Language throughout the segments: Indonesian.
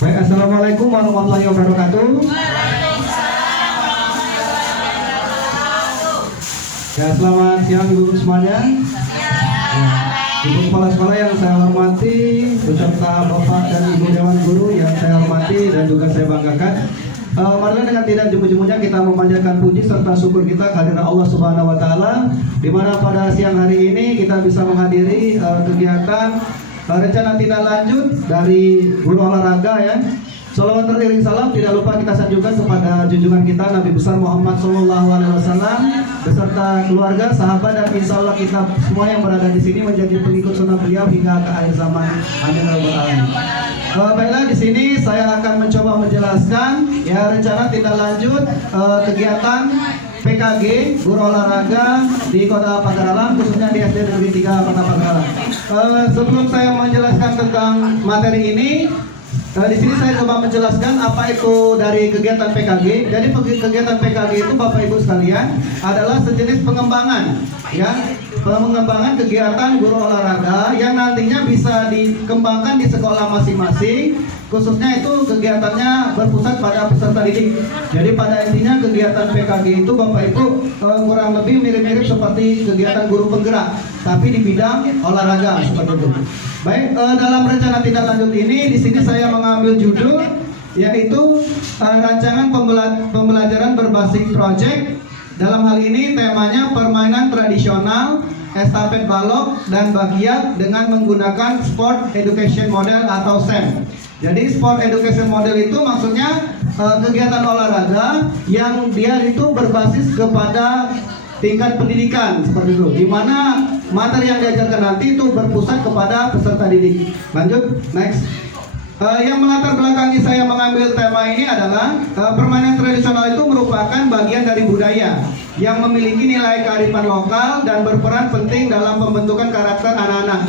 Baik, assalamualaikum warahmatullahi wabarakatuh. Ya, selamat siang ibu semuanya. Ya, ibu kepala sekolah yang saya hormati, beserta bapak dan ibu dewan guru yang saya hormati dan juga saya banggakan. Marilah dengan tidak jemu-jemunya kita memanjatkan puji serta syukur kita kehadiran Allah Subhanahu Wa Taala, di mana pada siang hari ini kita bisa menghadiri kegiatan rencana tindak lanjut dari guru olahraga ya. Salawat teriring salam tidak lupa kita sanjungkan kepada junjungan kita Nabi besar Muhammad SAW beserta keluarga, sahabat dan insya Allah kita semua yang berada di sini menjadi pengikut sunnah beliau hingga ke akhir zaman. Amin ya rabbal alamin. Baiklah, di sini saya akan mencoba menjelaskan ya rencana tindak lanjut kegiatan PKG guru olahraga di Kota Pagaralam, khususnya di SD Negeri 3 Kota Pagaralam. Sebelum saya menjelaskan tentang materi ini, di sini saya coba menjelaskan apa itu dari kegiatan PKG. Jadi kegiatan PKG itu Bapak Ibu sekalian adalah sejenis pengembangan, ya, pengembangan kegiatan guru olahraga yang nantinya bisa dikembangkan di sekolah masing-masing. Khususnya itu kegiatannya berpusat pada peserta didik. Jadi pada intinya kegiatan PKG itu Bapak Ibu kurang lebih mirip-mirip seperti kegiatan guru penggerak, tapi di bidang olahraga seperti itu. Baik, dalam rencana tindak lanjut ini di sini saya mengambil judul yaitu rancangan pembelajaran berbasis project. Dalam hal ini temanya permainan tradisional, estafet balok dan bagiat dengan menggunakan Sport Education Model atau SEM. Jadi Sport Education Model itu maksudnya kegiatan olahraga yang dia itu berbasis kepada tingkat pendidikan seperti itu, di mana materi yang diajarkan nanti itu berpusat kepada peserta didik. Lanjut, next. Yang melatar belakangi saya mengambil tema ini adalah permainan tradisional itu merupakan bagian dari budaya yang memiliki nilai kearifan lokal dan berperan penting dalam pembentukan karakter anak-anak.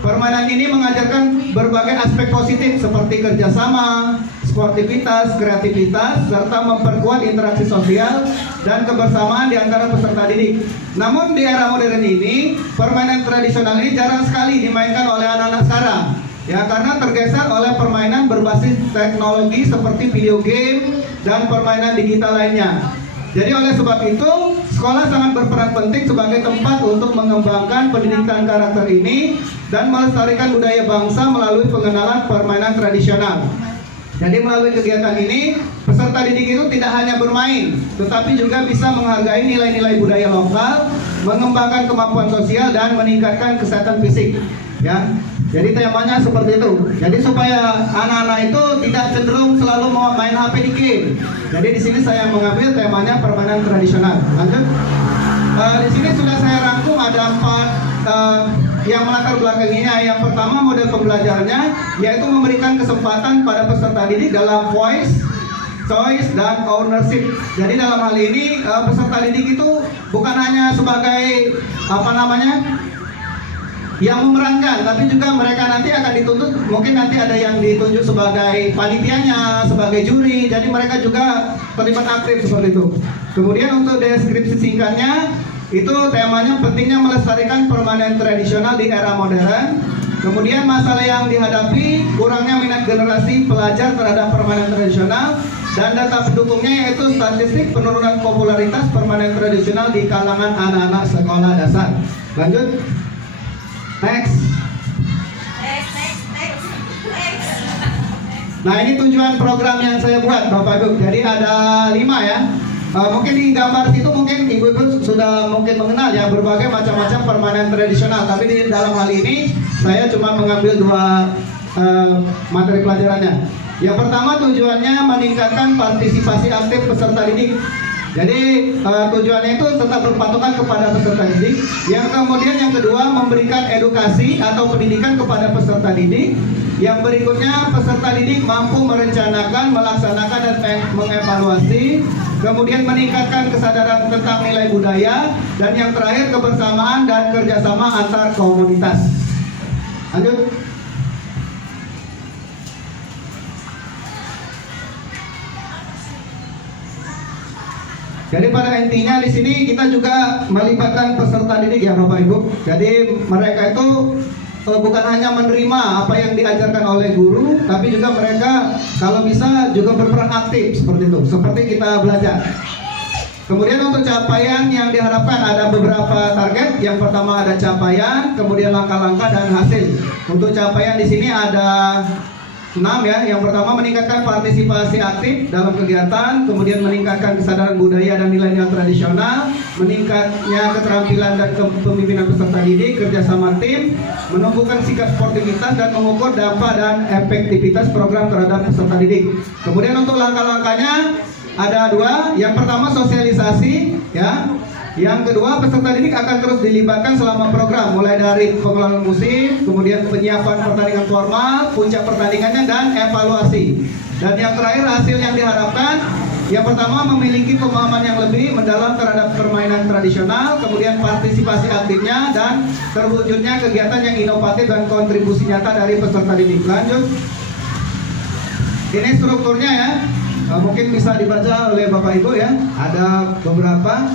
Permainan ini mengajarkan berbagai aspek positif seperti kerjasama, sportivitas, kreativitas, serta memperkuat interaksi sosial dan kebersamaan di antara peserta didik. Namun di era modern ini, permainan tradisional ini jarang sekali dimainkan oleh anak-anak sekarang. Ya, karena tergeser oleh permainan berbasis teknologi seperti video game dan permainan digital lainnya. Jadi oleh sebab itu, sekolah sangat berperan penting sebagai tempat untuk mengembangkan pendidikan karakter ini dan melestarikan budaya bangsa melalui pengenalan permainan tradisional. Jadi melalui kegiatan ini, peserta didik itu tidak hanya bermain, tetapi juga bisa menghargai nilai-nilai budaya lokal, mengembangkan kemampuan sosial dan meningkatkan kesehatan fisik. Ya, jadi temanya seperti itu. Jadi supaya anak-anak itu tidak cenderung selalu mau main HP di game. Jadi di sini saya mengambil temanya permainan tradisional. Lanjut. Di sini sudah saya rangkum ada 4 yang melatar belakanginya. Yang pertama model pembelajarannya yaitu memberikan kesempatan pada peserta didik dalam voice, choice dan ownership. Jadi dalam hal ini peserta didik itu bukan hanya sebagai yang memerankan, tapi juga mereka nanti akan dituntut, mungkin nanti ada yang ditunjuk sebagai panitianya, sebagai juri, jadi mereka juga terlibat aktif seperti itu. Kemudian untuk deskripsi singkatnya, itu temanya pentingnya melestarikan permainan tradisional di era modern. Kemudian masalah yang dihadapi, kurangnya minat generasi pelajar terhadap permainan tradisional, dan data pendukungnya yaitu statistik penurunan popularitas permainan tradisional di kalangan anak-anak sekolah dasar. Lanjut. Next. Nah, ini tujuan program yang saya buat Bapak Ibu. Jadi ada 5 ya. Mungkin di gambar situ mungkin ibu-ibu sudah mungkin mengenal ya berbagai macam-macam permainan tradisional. Tapi di dalam hal ini saya cuma mengambil 2 materi pelajarannya. Yang pertama tujuannya meningkatkan partisipasi aktif peserta didik. Jadi tujuannya itu tetap berpatokan kepada peserta didik. Yang kemudian yang kedua memberikan edukasi atau pendidikan kepada peserta didik. Yang berikutnya peserta didik mampu merencanakan, melaksanakan dan mengevaluasi. Kemudian meningkatkan kesadaran tentang nilai budaya. Dan yang terakhir kebersamaan dan kerjasama antar komunitas. Lanjut. Jadi pada intinya di sini kita juga melibatkan peserta didik ya Bapak Ibu. Jadi mereka itu bukan hanya menerima apa yang diajarkan oleh guru, tapi juga mereka kalau bisa juga berperan aktif seperti itu, seperti kita belajar. Kemudian untuk capaian yang diharapkan ada beberapa target. Yang pertama ada capaian, kemudian langkah-langkah dan hasil. Untuk capaian di sini ada 6 ya. Yang pertama meningkatkan partisipasi aktif dalam kegiatan, kemudian meningkatkan kesadaran budaya dan nilai-nilai tradisional, meningkatnya keterampilan dan kepemimpinan peserta didik, kerjasama tim, menumbuhkan sikap sportivitas dan mengukur dampak dan efektivitas program terhadap peserta didik. Kemudian untuk langkah-langkahnya ada 2. Yang pertama sosialisasi ya. Yang kedua, peserta didik akan terus dilibatkan selama program, mulai dari pengelolaan musim, kemudian penyiapan pertandingan formal, puncak pertandingannya, dan evaluasi. Dan yang terakhir, hasil yang diharapkan, yang pertama memiliki pemahaman yang lebih mendalam terhadap permainan tradisional, kemudian partisipasi aktifnya, dan terwujudnya kegiatan yang inovatif dan kontribusi nyata dari peserta didik. Lanjut. Ini strukturnya ya, mungkin bisa dibaca oleh Bapak Ibu ya, ada beberapa.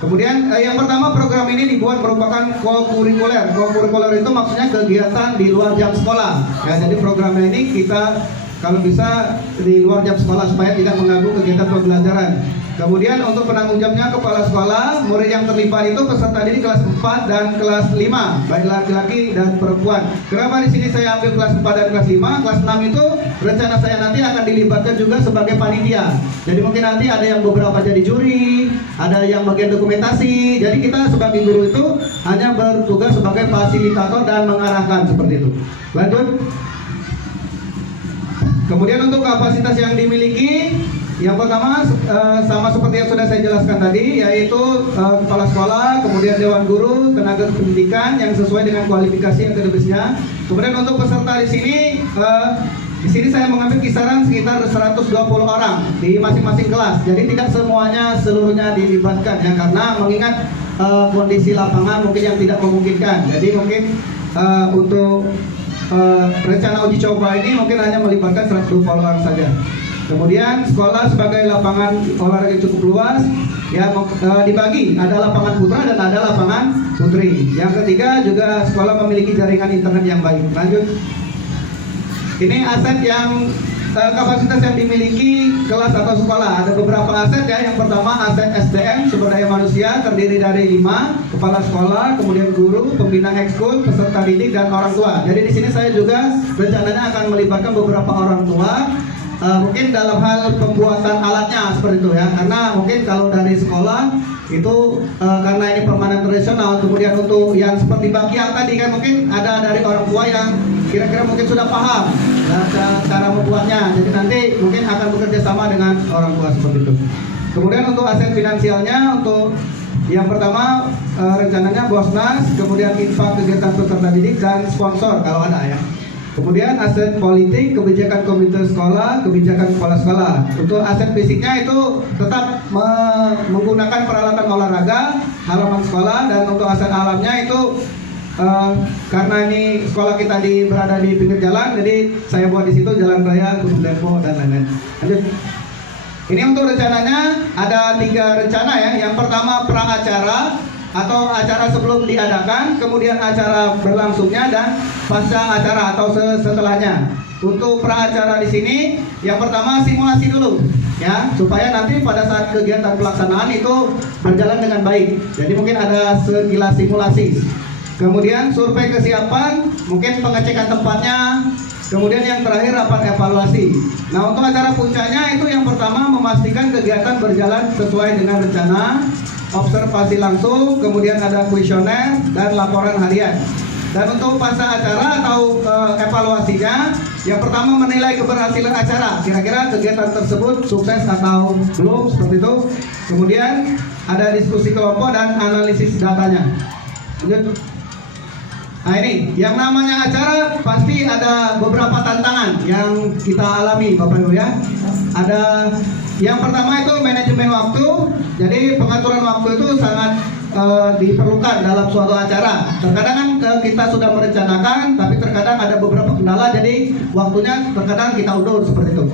Kemudian yang pertama, program ini dibuat merupakan co-kurikuler. Co-kurikuler itu maksudnya kegiatan di luar jam sekolah. Ya, jadi programnya ini kita kalau bisa di luar jam sekolah supaya tidak mengganggu kegiatan pembelajaran. Kemudian untuk penanggung jawabnya kepala sekolah, murid yang terlibat itu peserta didik kelas 4 dan kelas 5, baik laki-laki dan perempuan. Kenapa di sini saya ambil kelas 4 dan kelas 5? Kelas 6 itu rencana saya nanti akan dilibatkan juga sebagai panitia. Jadi mungkin nanti ada yang beberapa jadi juri, ada yang bagian dokumentasi. Jadi kita sebagai guru itu hanya bertugas sebagai fasilitator dan mengarahkan seperti itu. Lanjut. Kemudian untuk kapasitas yang dimiliki, yang pertama sama seperti yang sudah saya jelaskan tadi, yaitu kepala sekolah, kemudian dewan guru, tenaga pendidikan yang sesuai dengan kualifikasi akademisnya. Kemudian untuk peserta di sini saya mengambil kisaran sekitar 120 orang di masing-masing kelas. Jadi tidak seluruhnya dilibatkan ya, karena mengingat kondisi lapangan mungkin yang tidak memungkinkan. Jadi mungkin untuk rencana uji coba ini mungkin hanya melibatkan 120 orang saja. Kemudian sekolah sebagai lapangan olahraga cukup luas ya, dibagi, ada lapangan putra dan ada lapangan putri. Yang ketiga juga sekolah memiliki jaringan internet yang baik. Lanjut. Ini aset yang kapasitas yang dimiliki kelas atau sekolah. Ada beberapa aset ya. Yang pertama aset SDM, sumber daya manusia, terdiri dari 5, kepala sekolah, kemudian guru, pembina ekskul, peserta didik, dan orang tua. Jadi di sini saya juga rencananya akan melibatkan beberapa orang tua. Mungkin dalam hal pembuatan alatnya seperti itu ya, karena mungkin kalau dari sekolah itu karena ini permainan tradisional, kemudian untuk yang seperti bakiak tadi kan mungkin ada dari orang tua yang kira-kira mungkin sudah paham cara membuatnya, jadi nanti mungkin akan bekerja sama dengan orang tua seperti itu. Kemudian untuk aset finansialnya, untuk yang pertama rencananya Bosnas, kemudian infak kegiatan peserta didik dan sponsor kalau ada ya. Kemudian aset politik, kebijakan komite sekolah, kebijakan kepala sekolah. Untuk aset fisiknya itu tetap menggunakan peralatan olahraga, halaman sekolah, dan untuk aset alamnya itu karena ini sekolah kita berada di pinggir jalan, jadi saya buat di situ jalan raya, Gunung Dempo, dan lain-lain. Lanjut. Ini untuk rencananya ada 3 rencana ya. Yang pertama pra-acara atau acara sebelum diadakan, kemudian acara berlangsungnya, dan pasca acara atau setelahnya. Untuk pra-acara di sini, yang pertama simulasi dulu, ya, supaya nanti pada saat kegiatan pelaksanaan itu berjalan dengan baik. Jadi mungkin ada sekilas simulasi. Kemudian survei kesiapan, mungkin pengecekan tempatnya. Kemudian yang terakhir rapat evaluasi. Nah, untuk acara puncaknya itu yang pertama memastikan kegiatan berjalan sesuai dengan rencana, observasi langsung, kemudian ada kuesioner dan laporan harian. Dan untuk pasca acara atau evaluasinya, yang pertama menilai keberhasilan acara, kira-kira kegiatan tersebut sukses atau belum, seperti itu. Kemudian ada diskusi kelompok dan analisis datanya. Nah ini, yang namanya acara pasti ada beberapa tantangan yang kita alami Bapak Ibu ya. Ada yang pertama itu manajemen waktu. Jadi pengaturan waktu itu sangat diperlukan dalam suatu acara. Terkadang kan kita sudah merencanakan, tapi terkadang ada beberapa kendala, jadi waktunya terkadang kita undur seperti itu.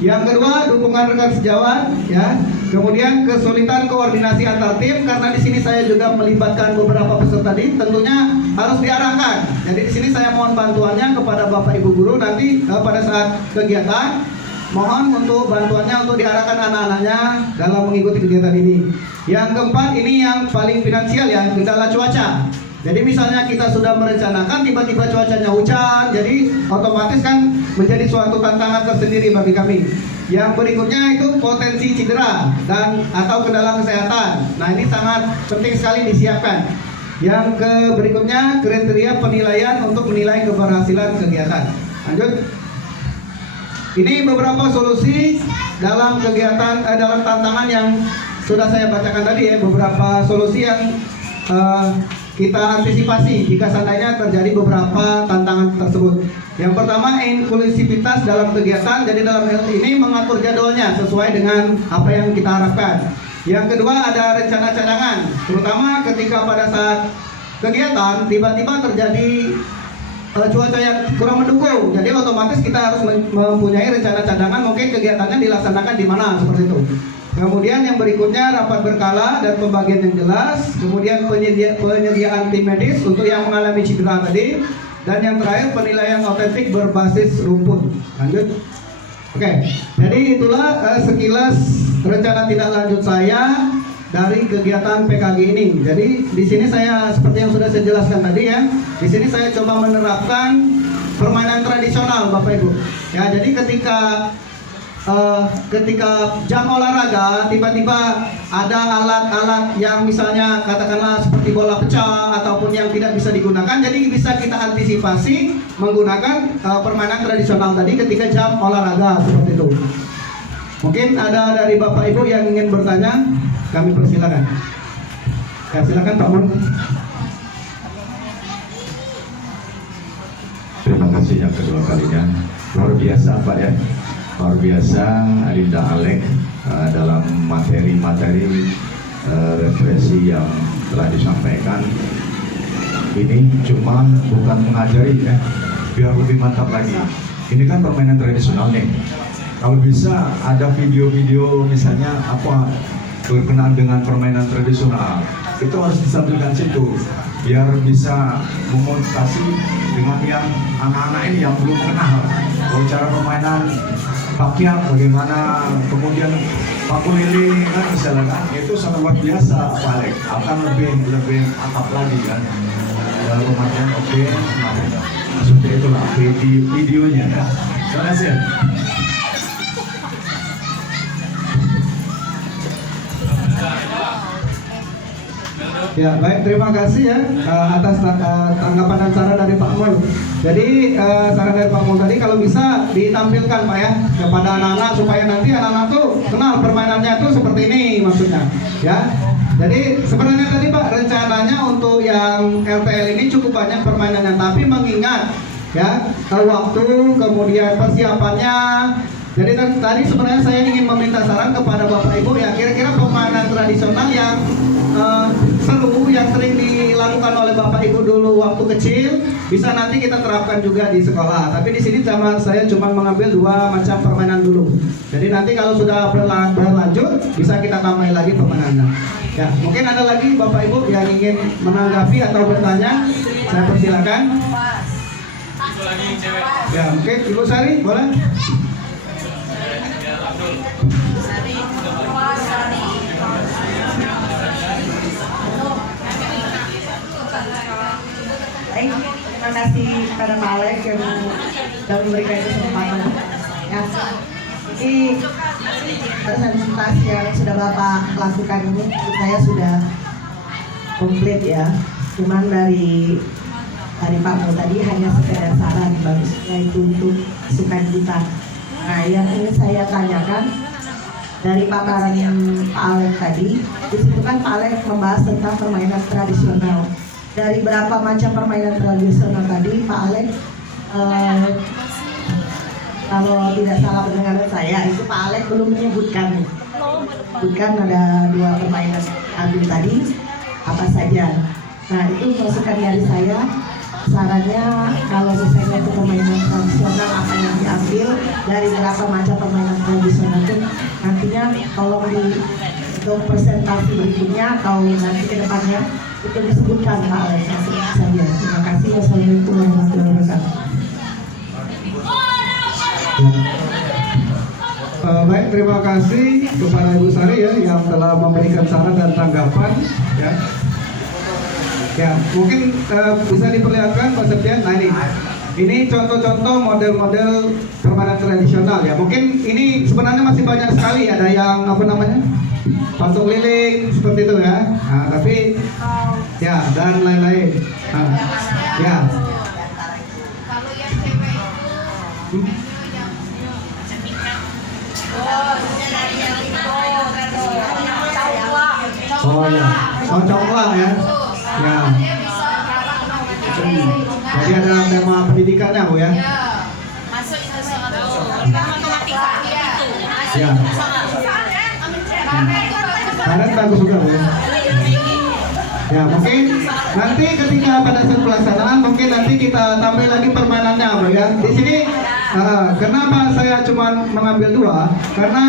Yang kedua, dukungan rekan sejawat, ya. Kemudian kesulitan koordinasi antar tim, karena di sini saya juga melibatkan beberapa peserta didik, tentunya harus diarahkan. Jadi di sini saya mohon bantuannya kepada Bapak Ibu guru nanti pada saat kegiatan, mohon untuk bantuannya untuk diarahkan anak-anaknya dalam mengikuti kegiatan ini. Yang keempat, ini yang paling finansial ya, kendala cuaca. Jadi misalnya kita sudah merencanakan tiba-tiba cuacanya hujan, jadi otomatis kan menjadi suatu tantangan tersendiri bagi kami. Yang berikutnya itu potensi cedera dan atau kendala kesehatan. Nah, ini sangat penting sekali disiapkan. Yang berikutnya kriteria penilaian untuk menilai keberhasilan kegiatan. Lanjut. Ini beberapa solusi dalam kegiatan dalam tantangan yang sudah saya bacakan tadi ya, beberapa solusi yang kita antisipasi jika seandainya terjadi beberapa tantangan tersebut. Yang pertama, inklusivitas dalam kegiatan. Jadi dalam hal ini mengatur jadwalnya sesuai dengan apa yang kita harapkan. Yang kedua, ada rencana cadangan, terutama ketika pada saat kegiatan tiba-tiba terjadi cuaca yang kurang mendukung. Jadi otomatis kita harus mempunyai rencana cadangan, mungkin kegiatannya dilaksanakan di mana, seperti itu. Kemudian yang berikutnya, rapat berkala dan pembagian yang jelas. Kemudian penyediaan tim medis untuk yang mengalami cedera tadi. Dan yang terakhir, penilaian otentik berbasis rumpun. Lanjut. Oke, jadi itulah sekilas rencana tindak lanjut saya dari kegiatan PKG ini. Jadi di sini saya seperti yang sudah saya jelaskan tadi ya. Di sini saya coba menerapkan permainan tradisional, Bapak Ibu. Ya, jadi ketika jam olahraga tiba-tiba ada alat-alat yang misalnya katakanlah seperti bola pecah ataupun yang tidak bisa digunakan, jadi bisa kita antisipasi menggunakan permainan tradisional tadi ketika jam olahraga, seperti itu. Mungkin ada dari Bapak Ibu yang ingin bertanya, kami persilakan. Ya, silakan Pak Mon. Terima kasih yang kedua kalinya, luar biasa Pak ya. Luar biasa Adinda Alek dalam materi-materi referensi yang telah disampaikan. Ini cuma bukan mengajari ya, biar lebih mantap lagi. Ini kan permainan tradisional nih. Kalau bisa ada video-video misalnya apa berkenaan dengan permainan tradisional, itu harus disampaikan situ biar bisa memotivasi dengan yang anak-anak ini yang belum kenal cara permainan bakyak bagaimana, kemudian paku lili kan misalnya kan, itu sangat luar biasa Pak Alek, akan lebih akap lagi kan dalam pemakaian. Oke, nah, seperti itulah videonya ya. Terima kasih. Ya, baik, terima kasih ya atas tanggapan dan saran dari Pak Mul. Jadi saran dari Pak Mul tadi kalau bisa ditampilkan Pak ya kepada anak-anak supaya nanti anak-anak tuh kenal permainannya tuh seperti ini maksudnya ya. Jadi sebenarnya tadi Pak rencananya untuk yang LTL ini cukup banyak permainannya, tapi mengingat ya waktu kemudian persiapannya. Jadi tadi sebenarnya saya ingin meminta saran kepada Bapak Ibu ya, kira-kira permainan tradisional yang seru yang sering dilakukan oleh Bapak Ibu dulu waktu kecil bisa nanti kita terapkan juga di sekolah. Tapi di sini saya cuma mengambil 2 macam permainan dulu. Jadi nanti kalau sudah berlanjut bisa kita tambahin lagi permainannya. Ya, mungkin ada lagi Bapak Ibu yang ingin menanggapi atau bertanya, saya persilakan. Ya, mungkin Ibu Sari boleh. Baik, terima kasih kepada Pak Alek yang sudah memberikan kesempatan. Ya, ini presentasi yang sudah Bapak lakukan ini saya sudah komplit ya. Cuman dari Pak Mul tadi hanya sekedar saran bagusnya itu untuk sukacita. Nah, yang ingin saya tanyakan dari paparan yang Pak Alek tadi, di situ kan Pak Alek membahas tentang permainan tradisional. Dari berapa macam permainan tradisional tadi, Pak Alek kalau tidak salah pendengaran saya, itu Pak Alek belum menyebutkan. Bukan ada 2 permainan ambil tadi, apa saja. Nah, itu masukan dari saya. Sarannya kalau misalnya itu permainan tradisional apa yang diambil, dari berapa macam permainan tradisional itu nantinya tolong di untuk presentasi berikutnya atau nanti ke depannya itu disebutkan Pak oleh saya. Terima kasih. Wassalamualaikum warahmatullahi wabarakatuh. Baik, terima kasih kepada Ibu Sari ya yang telah memberikan saran dan tanggapan ya. Ya, mungkin bisa diperlihatkan Pak Septian. Nah ini contoh-contoh model-model permainan tradisional ya. Mungkin ini sebenarnya masih banyak sekali. Ada yang apa namanya patung lilin seperti itu ya. Nah, tapi ya dan lain-lain. Nah, ya. Kalau yang cewek itu Oh ya, congklak ya. Ya. Jadi ada tema pendidikannya Bu ya. masuk itu matematika Ya. Karet bagus juga Bu ya. Ya mungkin nanti ketika pada saat pelaksanaan mungkin nanti kita tambah lagi permainannya Bu ya. Di sini kenapa saya cuma mengambil 2? Karena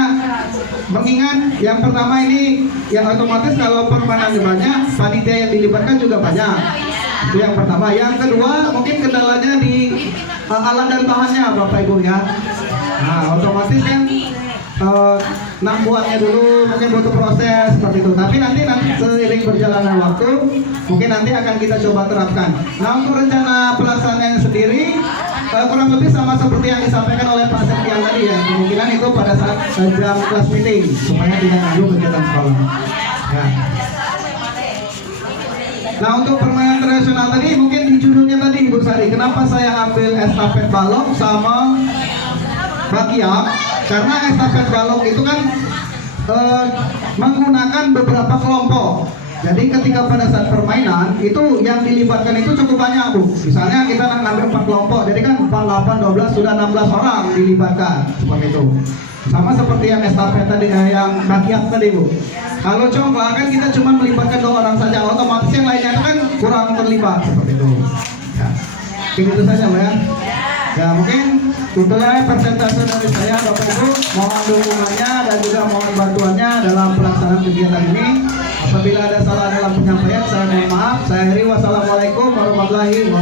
mengingat yang pertama ini yang otomatis kalau permainan banyak, panitia yang dilibatkan juga banyak. Itu yang pertama. Yang kedua mungkin kendalanya di alat dan bahannya Bapak Ibu ya. Nah otomatis kan buatnya dulu mungkin butuh proses seperti itu. Tapi nanti seiring berjalannya waktu mungkin nanti akan kita coba terapkan. Nah untuk rencana pelaksanaannya sendiri kurang lebih sama seperti yang disampaikan oleh Pak Septian tadi ya. Kemungkinan itu pada saat jam kelas meeting supaya tidak ganggu kegiatan sekolah. Ya. Nah untuk permainan tradisional tadi mungkin di judulnya tadi Ibu Sari, kenapa saya ambil estafet balok sama bakiak? Karena estafet balok itu kan menggunakan beberapa kelompok. Jadi ketika pada saat permainan itu yang dilibatkan itu cukup banyak Bu. Misalnya kita ngambil 4 kelompok, jadi kan 4, 8, 12 sudah 16 orang dilibatkan seperti itu. Sama seperti yang estafet tadi, yang bakiak tadi Bu. Kalau congklak kan kita cuma melibatkan 2 orang saja, otomatis yang lainnya itu kan kurang terlibat seperti itu. Ya. Begitu saja Bu ya. Ya mungkin itulah persentase dari saya Bapak Ibu. Mohon dukungannya dan juga mohon bantuannya dalam pelaksanaan kegiatan ini. Apabila ada salah dalam penyampaian, saya mohon maaf. Saya akhiri. Wassalamualaikum warahmatullahi wabarakatuh.